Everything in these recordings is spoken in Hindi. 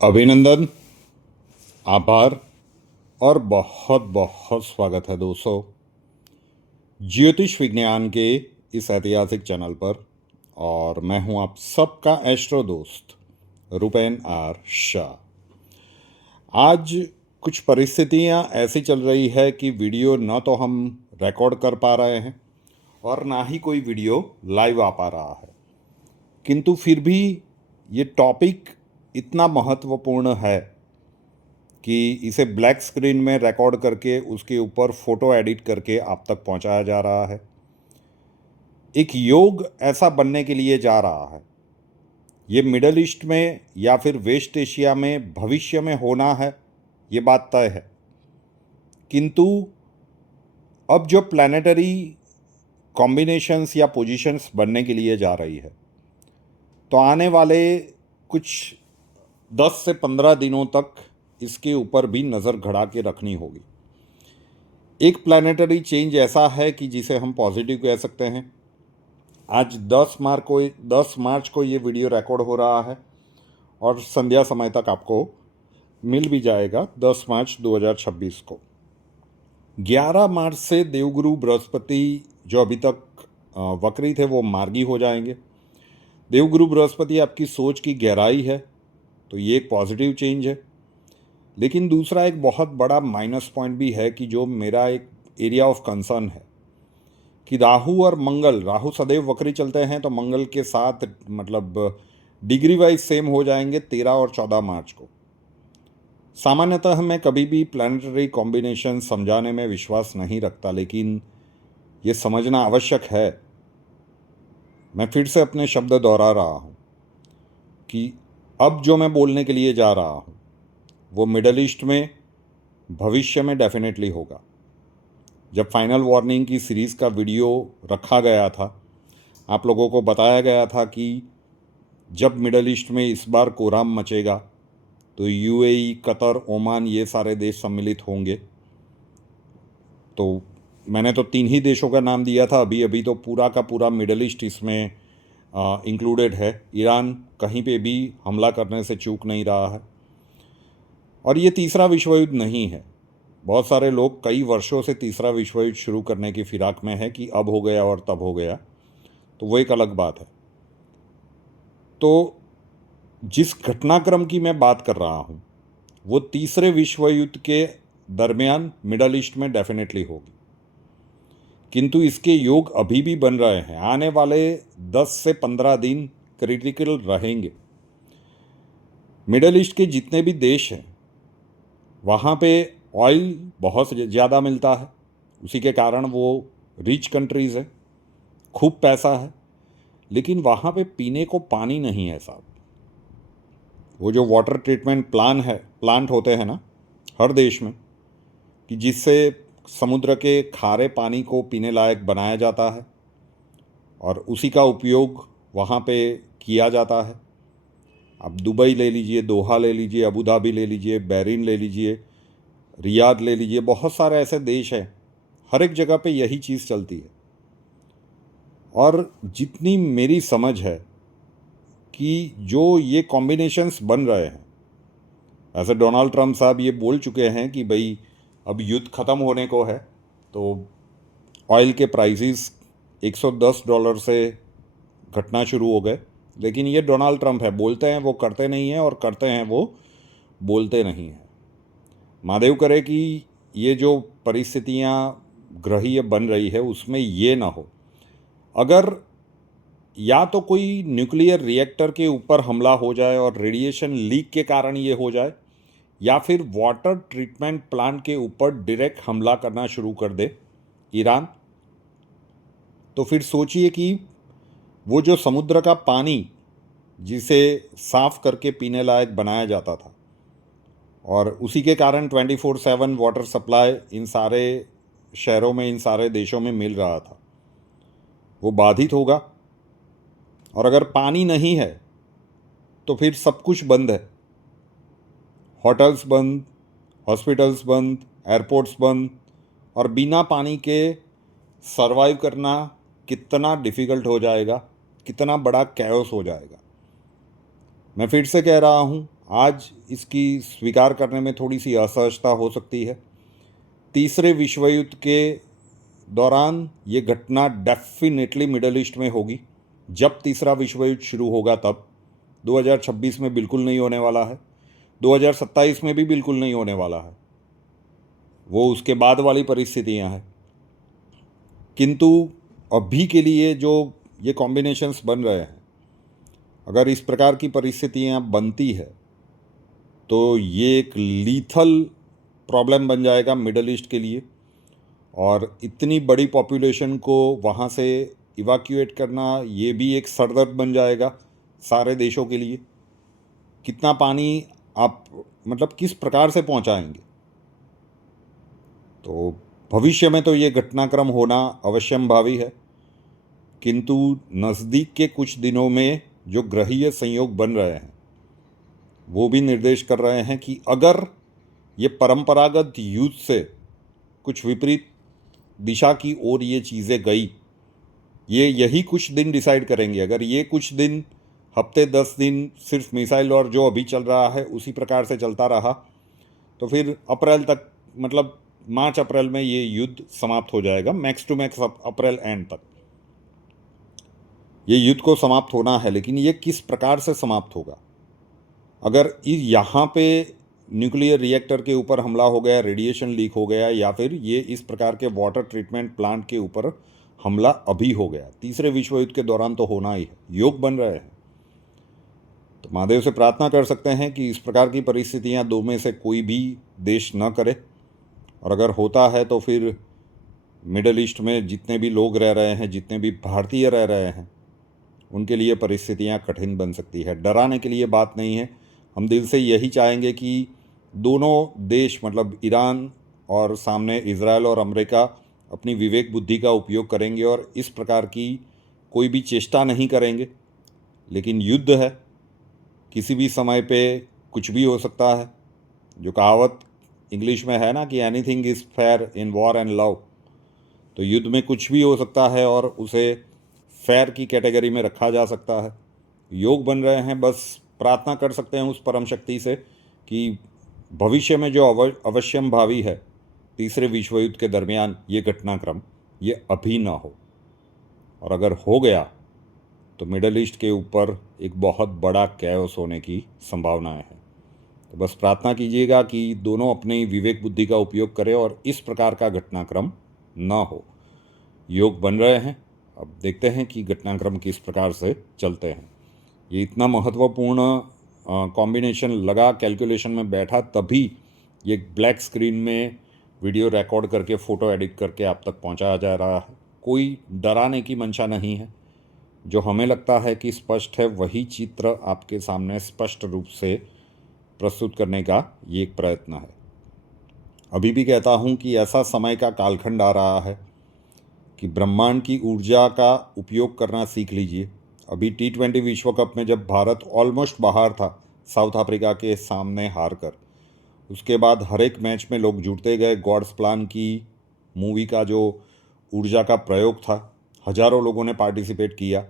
अभिनंदन, आभार और बहुत बहुत स्वागत है दोस्तों ज्योतिष विज्ञान के इस ऐतिहासिक चैनल पर। और मैं हूं आप सबका एस्ट्रो दोस्त रुपेन आर शाह। आज कुछ परिस्थितियां ऐसी चल रही है कि वीडियो न तो हम रिकॉर्ड कर पा रहे हैं और ना ही कोई वीडियो लाइव आ पा रहा है, किंतु फिर भी ये टॉपिक इतना महत्वपूर्ण है कि इसे ब्लैक स्क्रीन में रिकॉर्ड करके उसके ऊपर फोटो एडिट करके आप तक पहुंचाया जा रहा है। एक योग ऐसा बनने के लिए जा रहा है, ये मिडल ईस्ट में या फिर वेस्ट एशिया में भविष्य में होना है, ये बात तय है। किंतु अब जो प्लानिटरी कॉम्बिनेशंस या पोजीशंस बनने के लिए जा रही है, तो आने वाले कुछ 10 से 15 दिनों तक इसके ऊपर भी नज़र गड़ा के रखनी होगी। एक प्लानिटरी चेंज ऐसा है कि जिसे हम पॉजिटिव कह सकते हैं। आज 10 मार्च को ये वीडियो रिकॉर्ड हो रहा है और संध्या समय तक आपको मिल भी जाएगा 10 मार्च 2026 को। 11 मार्च से देवगुरु बृहस्पति जो अभी तक वक्री थे वो मार्गी हो जाएंगे। देवगुरु बृहस्पति आपकी सोच की गहराई है, तो ये एक पॉजिटिव चेंज है। लेकिन दूसरा एक बहुत बड़ा माइनस पॉइंट भी है कि जो मेरा एक एरिया ऑफ कंसर्न है कि राहु और मंगल, राहु सदैव वक्री चलते हैं तो मंगल के साथ मतलब डिग्री वाइज सेम हो जाएंगे 13 और 14 मार्च को। सामान्यतः मैं कभी भी प्लानिटरी कॉम्बिनेशन समझाने में विश्वास नहीं रखता, लेकिन ये समझना आवश्यक है। मैं फिर से अपने शब्द दोहरा रहा हूँ कि अब जो मैं बोलने के लिए जा रहा हूँ वो मिडल ईस्ट में भविष्य में डेफिनेटली होगा। जब फाइनल वार्निंग की सीरीज़ का वीडियो रखा गया था, आप लोगों को बताया गया था कि जब मिडल ईस्ट में इस बार कोहराम मचेगा तो यूएई, कतर, ओमान ये सारे देश सम्मिलित होंगे। तो मैंने तो 3 ही देशों का नाम दिया था, अभी तो पूरा का पूरा मिडल ईस्ट इसमें इंक्लूडेड है। ईरान कहीं पे भी हमला करने से चूक नहीं रहा है। और ये तीसरा विश्व युद्ध नहीं है। बहुत सारे लोग कई वर्षों से तीसरा विश्व युद्ध शुरू करने की फिराक में है कि अब हो गया और तब हो गया, तो वो एक अलग बात है। तो जिस घटनाक्रम की मैं बात कर रहा हूँ वो तीसरे विश्व युद्ध के दरमियान मिडल ईस्ट में डेफिनेटली होगी, किंतु इसके योग अभी भी बन रहे हैं। आने वाले 10 से 15 दिन क्रिटिकल रहेंगे। मिडल ईस्ट के जितने भी देश हैं वहाँ पे ऑयल बहुत ज़्यादा मिलता है, उसी के कारण वो रिच कंट्रीज़ है, खूब पैसा है, लेकिन वहाँ पे पीने को पानी नहीं है साहब। वो जो वाटर ट्रीटमेंट प्लांट होते हैं ना हर देश में, कि जिससे समुद्र के खारे पानी को पीने लायक बनाया जाता है और उसी का उपयोग वहाँ पे किया जाता है। आप दुबई ले लीजिए, दोहा ले लीजिए, अबू धाबी ले लीजिए, बहरीन ले लीजिए, रियाद ले लीजिए, बहुत सारे ऐसे देश हैं, हर एक जगह पे यही चीज़ चलती है। और जितनी मेरी समझ है कि जो ये कॉम्बिनेशंस बन रहे हैं, ऐसे डोनाल्ड ट्रंप साहब ये बोल चुके हैं कि भाई अब युद्ध ख़त्म होने को है, तो ऑयल के प्राइसेस $110 से घटना शुरू हो गए। लेकिन ये डोनाल्ड ट्रंप है, बोलते हैं वो करते नहीं हैं और करते हैं वो बोलते नहीं हैं। महादेव करे कि ये जो परिस्थितियाँ ग्रहीय बन रही है उसमें ये ना हो। अगर या तो कोई न्यूक्लियर रिएक्टर के ऊपर हमला हो जाए और रेडिएशन लीक के कारण ये हो जाए, या फिर वाटर ट्रीटमेंट प्लांट के ऊपर डायरेक्ट हमला करना शुरू कर दे ईरान, तो फिर सोचिए कि वो जो समुद्र का पानी जिसे साफ करके पीने लायक बनाया जाता था और उसी के कारण 24/7 वाटर सप्लाई इन सारे शहरों में, इन सारे देशों में मिल रहा था, वो बाधित होगा। और अगर पानी नहीं है तो फिर सब कुछ बंद है, होटल्स बंद, हॉस्पिटल्स बंद, एयरपोर्ट्स बंद, और बिना पानी के सरवाइव करना कितना डिफ़िकल्ट हो जाएगा, कितना बड़ा कैओस हो जाएगा। मैं फिर से कह रहा हूँ, आज इसकी स्वीकार करने में थोड़ी सी असहजता हो सकती है। तीसरे विश्व युद्ध के दौरान ये घटना डेफिनेटली मिडल ईस्ट में होगी। जब तीसरा विश्व युद्ध शुरू होगा तब 2026 में बिल्कुल नहीं होने वाला है, 2027 में भी बिल्कुल नहीं होने वाला है, वो उसके बाद वाली परिस्थितियां हैं। किंतु अभी के लिए जो ये कॉम्बिनेशंस बन रहे हैं, अगर इस प्रकार की परिस्थितियां बनती है तो ये एक लीथल प्रॉब्लम बन जाएगा मिडल ईस्ट के लिए। और इतनी बड़ी पॉपुलेशन को वहाँ से इवैक्यूएट करना ये भी एक सरदर्द बन जाएगा सारे देशों के लिए। कितना पानी आप मतलब किस प्रकार से पहुँचाएंगे। तो भविष्य में तो ये घटनाक्रम होना अवश्यंभावी है, किंतु नज़दीक के कुछ दिनों में जो ग्रहीय संयोग बन रहे हैं वो भी निर्देश कर रहे हैं कि अगर ये परंपरागत युद्ध से कुछ विपरीत दिशा की ओर ये चीज़ें गई, ये यही कुछ दिन डिसाइड करेंगे। अगर ये कुछ दिन, हफ्ते 10 दिन सिर्फ मिसाइल और जो अभी चल रहा है उसी प्रकार से चलता रहा तो फिर अप्रैल तक, मतलब मार्च अप्रैल में ये युद्ध समाप्त हो जाएगा। Max to max April end तक ये युद्ध को समाप्त होना है। लेकिन ये किस प्रकार से समाप्त होगा। अगर यहाँ पे न्यूक्लियर रिएक्टर के ऊपर हमला हो गया, रेडिएशन लीक हो गया, या फिर ये इस प्रकार के वाटर ट्रीटमेंट प्लांट के ऊपर हमला अभी हो गया, तीसरे विश्व युद्ध के दौरान तो होना ही है, योग बन रहे हैं। तो महादेव से प्रार्थना कर सकते हैं कि इस प्रकार की परिस्थितियां दो में से कोई भी देश न करे। और अगर होता है तो फिर मिडल ईस्ट में जितने भी लोग रह रहे हैं, जितने भी भारतीय रह रहे हैं, उनके लिए परिस्थितियां कठिन बन सकती है। डराने के लिए बात नहीं है। हम दिल से यही चाहेंगे कि दोनों देश, मतलब ईरान और सामने इजराइल और अमेरिका, अपनी विवेक बुद्धि का उपयोग करेंगे और इस प्रकार की कोई भी चेष्टा नहीं करेंगे। लेकिन युद्ध है, किसी भी समय पे कुछ भी हो सकता है। जो कहावत इंग्लिश में है ना कि anything is fair in war and love, तो युद्ध में कुछ भी हो सकता है और उसे फेयर की कैटेगरी में रखा जा सकता है। योग बन रहे हैं, बस प्रार्थना कर सकते हैं उस परम शक्ति से कि भविष्य में जो अवश्यम भावी है तीसरे विश्व युद्ध के दरमियान ये घटनाक्रम, ये अभी ना हो। और अगर हो गया तो मिडल ईस्ट के ऊपर एक बहुत बड़ा कैओस होने की संभावनाएं हैं। तो बस प्रार्थना कीजिएगा कि दोनों अपनी विवेक बुद्धि का उपयोग करें और इस प्रकार का घटनाक्रम ना हो। योग बन रहे हैं, अब देखते हैं कि घटनाक्रम किस प्रकार से चलते हैं। ये इतना महत्वपूर्ण कॉम्बिनेशन लगा, कैलकुलेशन में बैठा, तभी ये ब्लैक स्क्रीन में वीडियो रिकॉर्ड करके फ़ोटो एडिट करके आप तक पहुंचाया जा रहा है। कोई डराने की मंशा नहीं है। जो हमें लगता है कि स्पष्ट है वही चित्र आपके सामने स्पष्ट रूप से प्रस्तुत करने का ये एक प्रयत्न है। अभी भी कहता हूँ कि ऐसा समय का कालखंड आ रहा है कि ब्रह्मांड की ऊर्जा का उपयोग करना सीख लीजिए। अभी T20 विश्व कप में जब भारत ऑलमोस्ट बाहर था साउथ अफ्रीका के सामने हार कर, उसके बाद हर एक मैच में लोग जुड़ते गए। गॉड्स प्लान की मूवी का जो ऊर्जा का प्रयोग था, हज़ारों लोगों ने पार्टिसिपेट किया,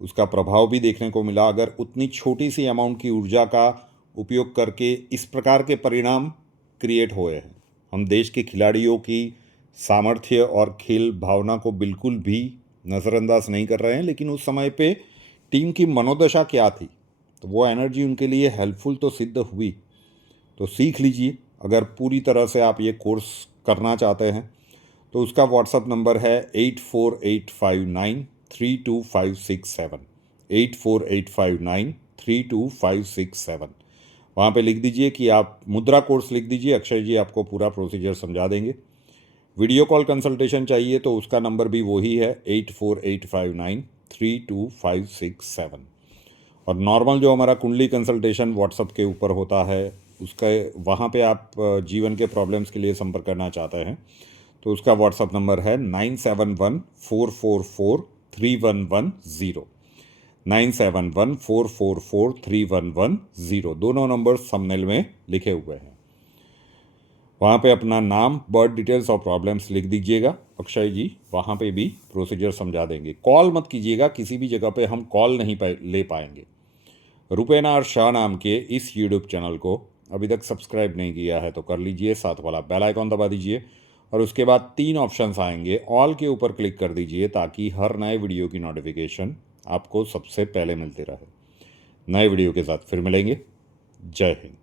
उसका प्रभाव भी देखने को मिला। अगर उतनी छोटी सी अमाउंट की ऊर्जा का उपयोग करके इस प्रकार के परिणाम क्रिएट हुए हैं, हम देश के खिलाड़ियों की सामर्थ्य और खेल भावना को बिल्कुल भी नज़रअंदाज नहीं कर रहे हैं। लेकिन उस समय पे टीम की मनोदशा क्या थी, तो वो एनर्जी उनके लिए हेल्पफुल तो सिद्ध हुई। तो सीख लीजिए। अगर पूरी तरह से आप ये कोर्स करना चाहते हैं तो उसका व्हाट्सअप नंबर है 8485932567, 8485932567। वहाँ पे लिख दीजिए कि आप मुद्रा कोर्स लिख दीजिए, अक्षय जी आपको पूरा प्रोसीजर समझा देंगे। वीडियो कॉल कंसल्टेशन चाहिए तो उसका नंबर भी वही है 8485932567। और नॉर्मल जो हमारा कुंडली कंसल्टेशन व्हाट्सअप के ऊपर होता है, उसका वहाँ पे आप जीवन के प्रॉब्लम्स के लिए संपर्क करना चाहते हैं तो उसका व्हाट्सअप नंबर है 9714443110, 9714443110। दोनों नंबर्स थंबनेल में लिखे हुए हैं। वहाँ पे अपना नाम, बर्थ डिटेल्स और प्रॉब्लम्स लिख दीजिएगा। अक्षय जी वहाँ पे भी प्रोसीजर समझा देंगे। कॉल मत कीजिएगा, किसी भी जगह पे हम कॉल नहीं ले पाएंगे। रुपेनार शाह नाम के इस यूट्यूब चैनल को अभी तक सब्सक्राइब नहीं किया है तो कर लीजिए, साथ वाला बेल आइकॉन दबा दीजिए और उसके बाद 3 ऑप्शंस आएंगे, ऑल के ऊपर क्लिक कर दीजिए ताकि हर नए वीडियो की नोटिफिकेशन आपको सबसे पहले मिलती रहे। नए वीडियो के साथ फिर मिलेंगे। जय हिंद।